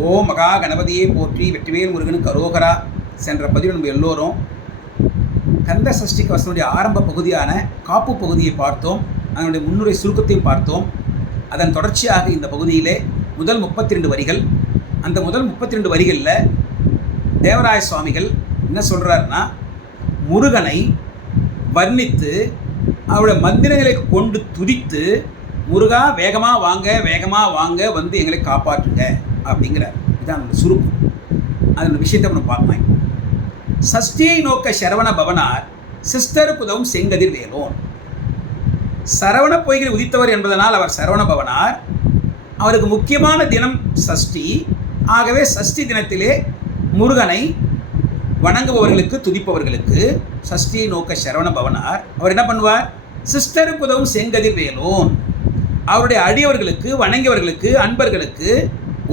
ஓ மகா கணபதியை போற்றி வெற்றிவேல் முருகனுக்கு அரோகரா. சென்ற பதிவில் நம்ம எல்லோரும் கந்த சஷ்டி கவசனுடைய ஆரம்ப பகுதியான காப்பு பகுதியை பார்த்தோம். அதனுடைய முன்னுரை சுருக்கத்தையும் பார்த்தோம். அதன் தொடர்ச்சியாக இந்த பகுதியிலே முதல் 32 வரிகள், அந்த முதல் 32 வரிகளில் தேவராய சுவாமிகள் என்ன சொல்கிறாருன்னா, முருகனை வர்ணித்து அவருடைய மந்திரங்களை கொண்டு துதித்து, முருகா வேகமாக வாங்க வேகமாக வாங்க வந்து எங்களை காப்பாற்றுங்க அப்படிங்கிறார். இதுதான் அந்த சுருக்கம். அதோட விஷயத்தை நம்ம பார்க்கலாம். சஷ்டியை நோக்க சரவண பவனார் சிஸ்டருக்கு உதவும் செங்கதிர் வேலோன். சரவண பொய்களை உதித்தவர் என்பதனால் அவர் சரவண பவனார். அவருக்கு முக்கியமான தினம் சஷ்டி. ஆகவே சஷ்டி தினத்திலே முருகனை வணங்குபவர்களுக்கு, துதிப்பவர்களுக்கு சஷ்டியை நோக்க சரவண பவனார் அவர் என்ன பண்ணுவார்? சிஸ்டருக்கு உதவும் செங்கதிர் வேலோன். அவருடைய அடியவர்களுக்கு, வணங்கியவர்களுக்கு, அன்பர்களுக்கு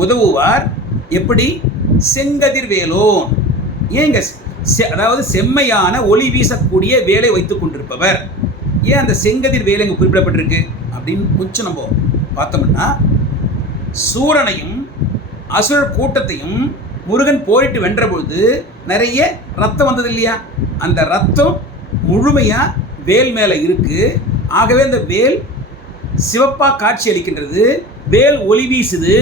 உதவுவார். எப்படி? செங்கதிர் வேலோன். ஏங்க, அதாவது செம்மையான ஒளி வீசக்கூடிய வேலை வைத்து கொண்டிருப்பவர். ஏன் அந்த செங்கதிர் வேலை இங்கே குறிப்பிடப்பட்டிருக்கு அப்படின்னு கொஞ்சம் நம்ம பார்த்தோம்னா, சூரனையும் அசுரர் கூட்டத்தையும் முருகன் போரிட்டு வென்ற பொழுது நிறைய ரத்தம் வந்தது இல்லையா? அந்த ரத்தம் முழுமையாக வேல் மேலே இருக்குது. ஆகவே அந்த வேல் சிவப்பாக காட்சி அளிக்கின்றது. வேல் ஒளி வீசுது,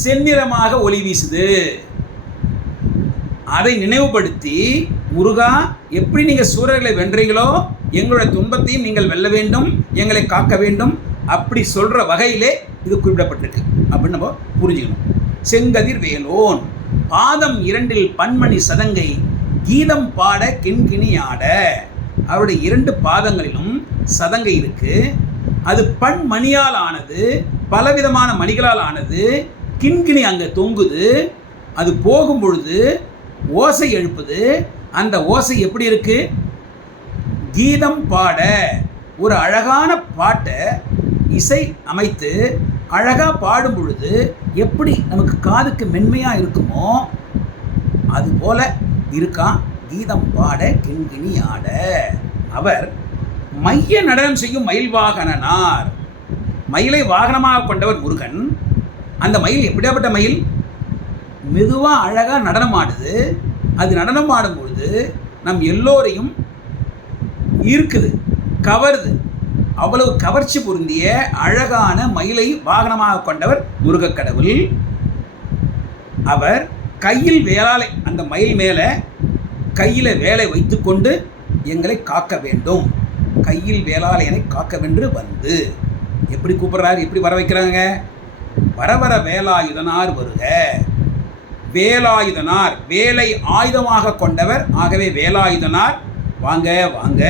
செந்நிறமாக ஒளி வீசுது. அதை நினைவுபடுத்தி, முருகா எப்படி நீங்கள் சூரர்களை வென்றீங்களோ எங்களுடைய துன்பத்தையும் நீங்கள் வெல்ல வேண்டும், எங்களை காக்க வேண்டும், அப்படி சொல்கிற வகையிலே இது குறிப்பிடப்பட்டிருக்கு அப்படின்னு நம்ம புரிஞ்சுக்கணும். செங்கதிர் வேலோன் பாதம் 2 பன்மணி சதங்கை கீதம் பாட கிண்கிணி ஆட. அவருடைய 2 பாதங்களிலும் சதங்கை இருக்கு. அது பன்மணியால் ஆனது, பலவிதமான மணிகளால் ஆனது. கிண்கிணி அங்கே தொங்குது. அது போகும் பொழுது ஓசை எழுப்புது. அந்த ஓசை எப்படி இருக்கு? கீதம் பாட, ஒரு அழகான பாட்டை இசை அமைத்து அழகாக பாடும் பொழுது எப்படி நமக்கு காதுக்கு மென்மையாக இருக்குமோ அதுபோல இருக்கான். கீதம் பாட கிண்கிணி ஆட. அவர் மைய நடனம் செய்யும் மயில் வாகனனார். மயிலை வாகனமாக கொண்டவர் முருகன். அந்த மயில் எப்படியாப்பட்ட மயில்? மெதுவாக அழகாக நடனம் ஆடுது. அது நடனம் ஆடும் பொழுது நம் எல்லோரையும் ஈர்க்குது, கவருது. அவ்வளவு கவர்ச்சி பொருந்திய அழகான மயிலை வாகனமாக கொண்டவர் முருகக்கடவுள். அவர் கையில் வேளாலை, அந்த மயில் மேலே கையில் வேலை வைத்து கொண்டு எங்களை காக்க வேண்டும், கையில் வேளாளையனை காக்க வென்று வந்து எப்படி கூப்பிட்றாரு, எப்படி வர வைக்கிறாங்க? வரவர வேலாயுதனார் வருக. வேலாயுதனார், வேலை ஆயுதமாக கொண்டவர். ஆகவே வேலாயுதனார் வாங்க வாங்க.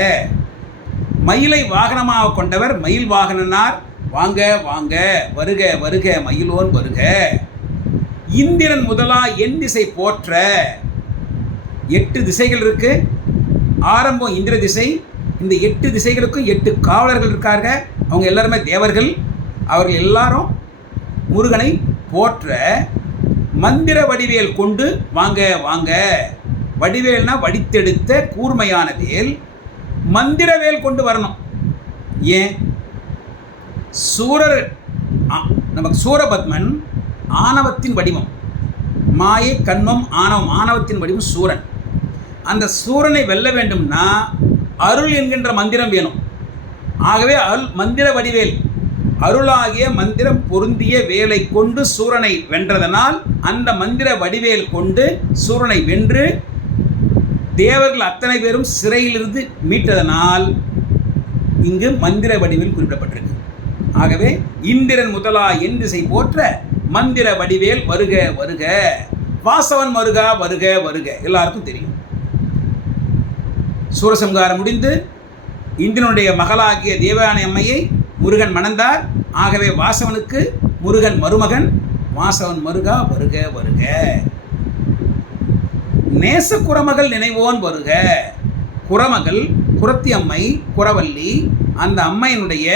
மயிலை வாகனமாக கொண்டவர் மயில் வாகனனார் வாங்க வாங்க. வருக வருக மயிலோன் வருக. இந்திரன் முதலா என் திசை போற்ற. 8 திசைகள் இருக்கு. ஆரம்பம் இந்திர திசை. இந்த 8 திசைகளுக்கும் 8 காவலர்கள் இருக்காங்க. அவங்க எல்லாருமே தேவர்கள். அவர்கள் எல்லாரும் முருகனை போற்ற மந்திர வடிவேல் கொண்டு வாங்க வாங்க. வடிவேல்னா வடித்தெடுத்த கூர்மையான வேல். மந்திர வேல் கொண்டு வரணும். ஏன்? சூரர், நமக்கு சூரபத்மன் ஆணவத்தின் வடிவம், மாயை கண்மம் ஆணவம், ஆணவத்தின் வடிவம் சூரன். அந்த சூரனை வெல்ல வேண்டும்னா அருள் என்கின்ற மந்திரம் வேணும். ஆகவே மந்திர வடிவேல், அருளாகிய மந்திரம் பொருந்திய வேலை கொண்டு சூரனை வென்றதனால் அந்த மந்திர வடிவேல் கொண்டு சூரனை வென்று தேவர்கள் அத்தனை பேரும் சிறையிலிருந்து மீட்டதனால் இங்கு மந்திர வடிவேல் குறிப்பிடப்பட்டிருக்கு. ஆகவே இந்திரன் முதலா என் திசை போற்ற மந்திர வடிவேல் வருக வருக. வாசவன் மருகா வருக வருக. எல்லாருக்கும் தெரியும். சூரசம்ஹாரம் முடிந்து இந்திரனுடைய மகளாகிய தேவயானை அம்மையை முருகன் மணந்தார். ஆகவே வாசவனுக்கு முருகன் மருமகன். வாசவன் மருகா வருக வருக. நேச குரமகள் நினைவோன் வருக. குரமகள், குரத்தி அம்மை, குரவல்லி, அந்த அம்மையினுடைய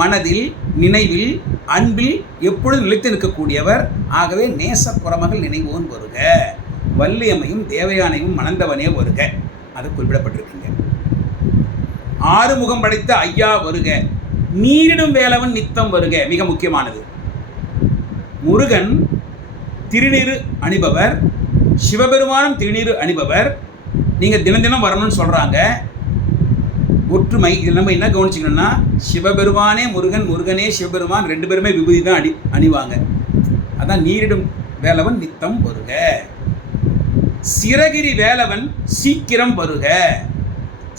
மனதில், நினைவில், அன்பில் எப்பொழுதும் நிலைத்து நிற்கக்கூடியவர். ஆகவே நேச குரமகள் நினைவோன் வருக. வள்ளியம்மையும் தேவயானையும் மணந்தவனே வருக. அது குறிப்பிடப்பட்டிருக்குங்க. 6 முகம் படைத்த ஐயா வருக. நீரிடும் வேலவன் நித்தம் வருக. மிக முக்கியமானது. முருகன் திருநீறு அணிபவர், சிவபெருமானும் திருநீறு அணிபவர். நீங்கள் தினம் தினம் வரணும்னு சொல்கிறாங்க. ஒற்றுமை. இதில் நம்ம என்ன கவனிச்சிக்கணும்னா, சிவபெருமானே முருகன், முருகனே சிவபெருமான், 2 பேருமே விபூதி தான் அணிவாங்க. அதான் நீரிடும் வேலவன் நித்தம் வருக. சிரகிரி வேலவன் சீக்கிரம் வருக.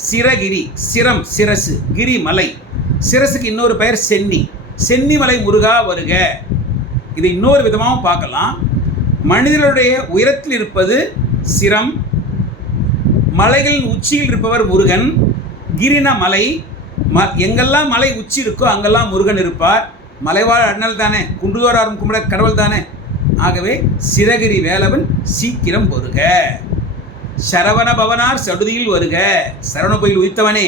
சிரகிரி, சிரம் சிரசு, கிரி மலை, சிரசுக்கு இன்னொரு பெயர் சென்னி. சென்னிமலை முருகா வருக. இதை இன்னொரு விதமாகவும் பார்க்கலாம். மனிதர்களுடைய உயரத்தில் இருப்பது சிரம், மலைகளின் உச்சியில் இருப்பவர் முருகன். கிரின மலை, எங்கெல்லாம் மலை உச்சி இருக்கோ அங்கெல்லாம் முருகன் இருப்பார். மலைவாழ் அண்ணல் தானே, குன்றுதோறாரும் கும்பிட கடவுள் தானே. ஆகவே சிரகிரி வேலவன் சீக்கிரம் வருக. சரவண பவனார் சடுதியில் வருக. சரவண கோயில் உதித்தவனே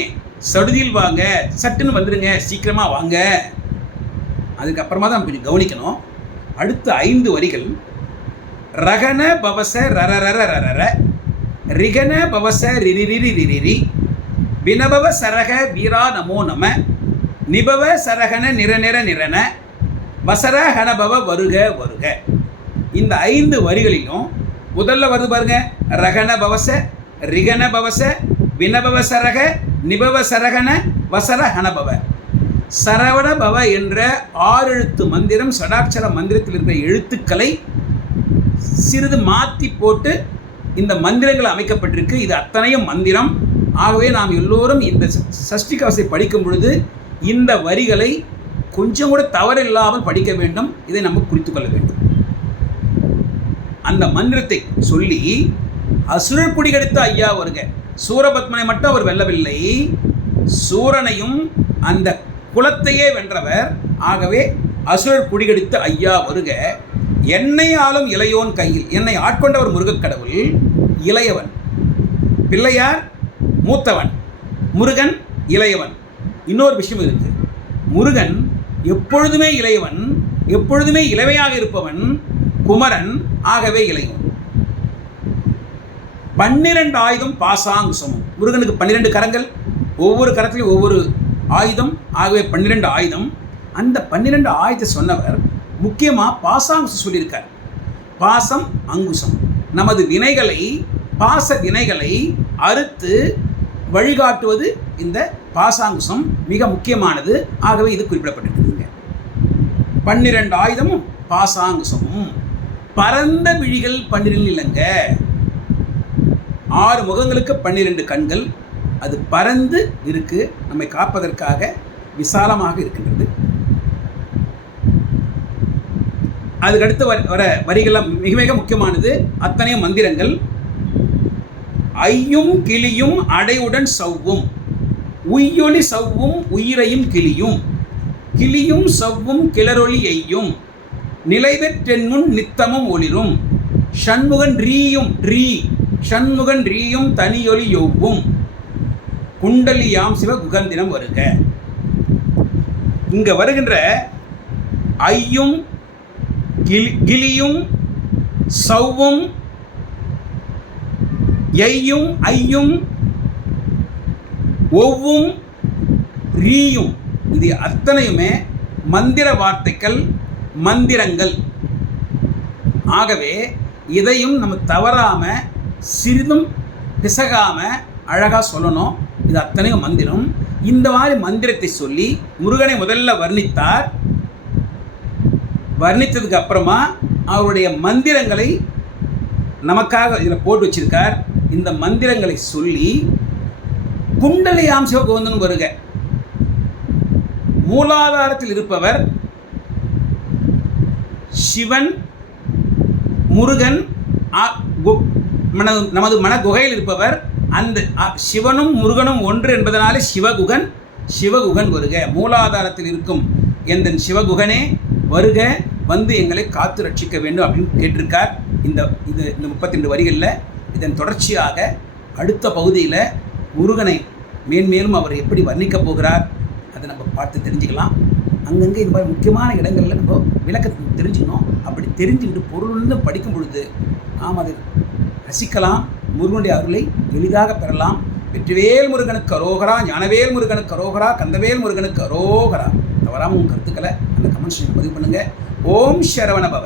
சடுதியில் வாங்க, சட்டுன்னு வந்துடுங்க, சீக்கிரமாக வாங்க. அதுக்கப்புறமா தான் கொஞ்சம் கவனிக்கணும். அடுத்த 5 வரிகள் ரகன பவச ரரரர ரரர, ரிகன பவச ரிரிரிரி ரிரிரி, வினபவ சரக வீரா நமோ நம, நிபவ சரகன நிரநிர நிரன, வசர ஹனபவ வருக வருக. இந்த 5 வரிகளிலும் முதல்ல வருது பாருங்க, ரகன பவச, ரிகன பவச, வினபவ சரக, நிபவ சரகன, வசர ஹனபவ. சரவண பவ என்ற 6 எழுத்து மந்திரம், சடாட்சர மந்திரத்தில் இருக்கிற எழுத்துக்களை சிறிது மாற்றி போட்டு இந்த மந்திரங்கள் அமைக்கப்பட்டிருக்கு. இது அத்தனையும் மந்திரம். ஆகவே நாம் எல்லோரும் இந்த சஷ்டி கவசத்தை படிக்கும் பொழுது இந்த வரிகளை கொஞ்சம் கூட தவறில்லாமல் படிக்க வேண்டும். இதை நம்ம குறித்து கொள்ள வேண்டும். அந்த மந்திரத்தை சொல்லி அசுரர் குடிகெடுத்த ஐயா வருக. சூரபத்மனை மட்டும் அவர் வெல்லவில்லை, சூரனையும் அந்த குலத்தையே வென்றவர். ஆகவே அசுரர் குடிகெடுத்த ஐயா வருக. என்னை ஆளும் இளையோன் கையில், என்னை ஆட்கொண்டவர் முருகக் கடவுள். இளையவன், பிள்ளையார் மூத்தவன், முருகன் இளையவன். இன்னொரு விஷயம் இருக்கு, முருகன் எப்பொழுதுமே இளையவன், எப்பொழுதுமே இளமையாக இருப்பவன் குமரன். ஆகவே இளையவன். 12 ஆயுதம் பாசாங்குசமும். முருகனுக்கு 12 கரங்கள், ஒவ்வொரு கரத்திலையும் ஒவ்வொரு ஆயுதம். ஆகவே 12 ஆயுதம். அந்த 12 ஆயுதத்தை சொன்னவர் முக்கியமாக பாசாங்குசம் சொல்லியிருக்கார். பாசம் அங்குசம், நமது வினைகளை, பாச வினைகளை அறுத்து வழிகாட்டுவது இந்த பாசாங்குசம் மிக முக்கியமானது. ஆகவே இது குறிப்பிடப்பட்டிருக்குதுங்க. 12 ஆயுதமும் பாசாங்குசமும். பரந்த விழிகள் 12 இல்லைங்க, 6 முகங்களுக்கு 12 கண்கள். அது பரந்து இருக்கு, நம்மை காப்பதற்காக விசாலமாக இருக்கின்றது. அதுக்கடுத்து வர வரிகள் மிக மிக முக்கியமானது. அத்தனையும் மந்திரங்கள். ஐயும் கிளியும் அடையுடன் சவ்வும், உய்யொலி சவ்வும் உயிரையும் கிளியும், கிளியும் சவ்வும் கிளரொலி எய்யும், நிலைபெற்றென்முன் நித்தமும் ஒளிரும், ஷண்முகன் ரீயும் ரீ, ஷண்முகன் ரீயும் தனியொலி யொவ்வும், குண்டலியாம் சிவ குகந்தினம் வருக. இங்க வருகின்ற ஐயும் கிளியும் சவ்வும் எய்யும் ஐயும் ஒவ்வும் ரீயும், இது அத்தனையுமே மந்திர வார்த்தைகள், மந்திரங்கள். ஆகவே இதையும் நம்ம தவறாம சிறிதும் பிசகாம அழகா சொல்லணும். இது அத்தனையும் மந்திரம். இந்த மாதிரி மந்திரத்தை சொல்லி முருகனை முதல்ல வர்ணித்தார். வர்ணித்ததுக்கு அப்புறமா அவருடைய மந்திரங்களை நமக்காக இதில் போட்டு வச்சிருக்கார். இந்த மந்திரங்களை சொல்லி குண்டலியாம் சிவகோந்தன் வருக. மூலாதாரத்தில் இருப்பவர் சிவன், முருகன். நமது மன குகையில் இருப்பவர் அந்த சிவனும் முருகனும் ஒன்று என்பதனாலே சிவகுகன். சிவகுகன் வருக. மூலாதாரத்தில் இருக்கும் எந்த சிவகுகனே வருக, வந்து எங்களை காத்து ரட்சிக்க வேண்டும் அப்படின்னு கேட்டிருக்கார். இந்த 32 வரிகளில் இதன் தொடர்ச்சியாக அடுத்த பகுதியில் முருகனை மேன்மேலும் அவர் எப்படி வர்ணிக்கப் போகிறார் அதை நம்ம பார்த்து தெரிஞ்சுக்கலாம். அங்கங்கே இந்த மாதிரி முக்கியமான இடங்களில் நம்ம விளக்கத்தை தெரிஞ்சுக்கணும். அப்படி தெரிஞ்சுக்கிட்டு பொருளுந்து படிக்கும் பொழுது நாம் அதை ரசிக்கலாம். முருகனுடைய அருளை எளிதாக பெறலாம். வெற்றிவேல் முருகனுக்கு அரோகரா, ஞானவேல் முருகனுக்கு அரோகரா, கந்தவேல் முருகனுக்கு அரோகரா. தவறாமல் உங்கள் கருத்துக்களை அந்த கமெண்ட்ஸ் பதிவு பண்ணுங்கள். ஓம் சரவண பவ.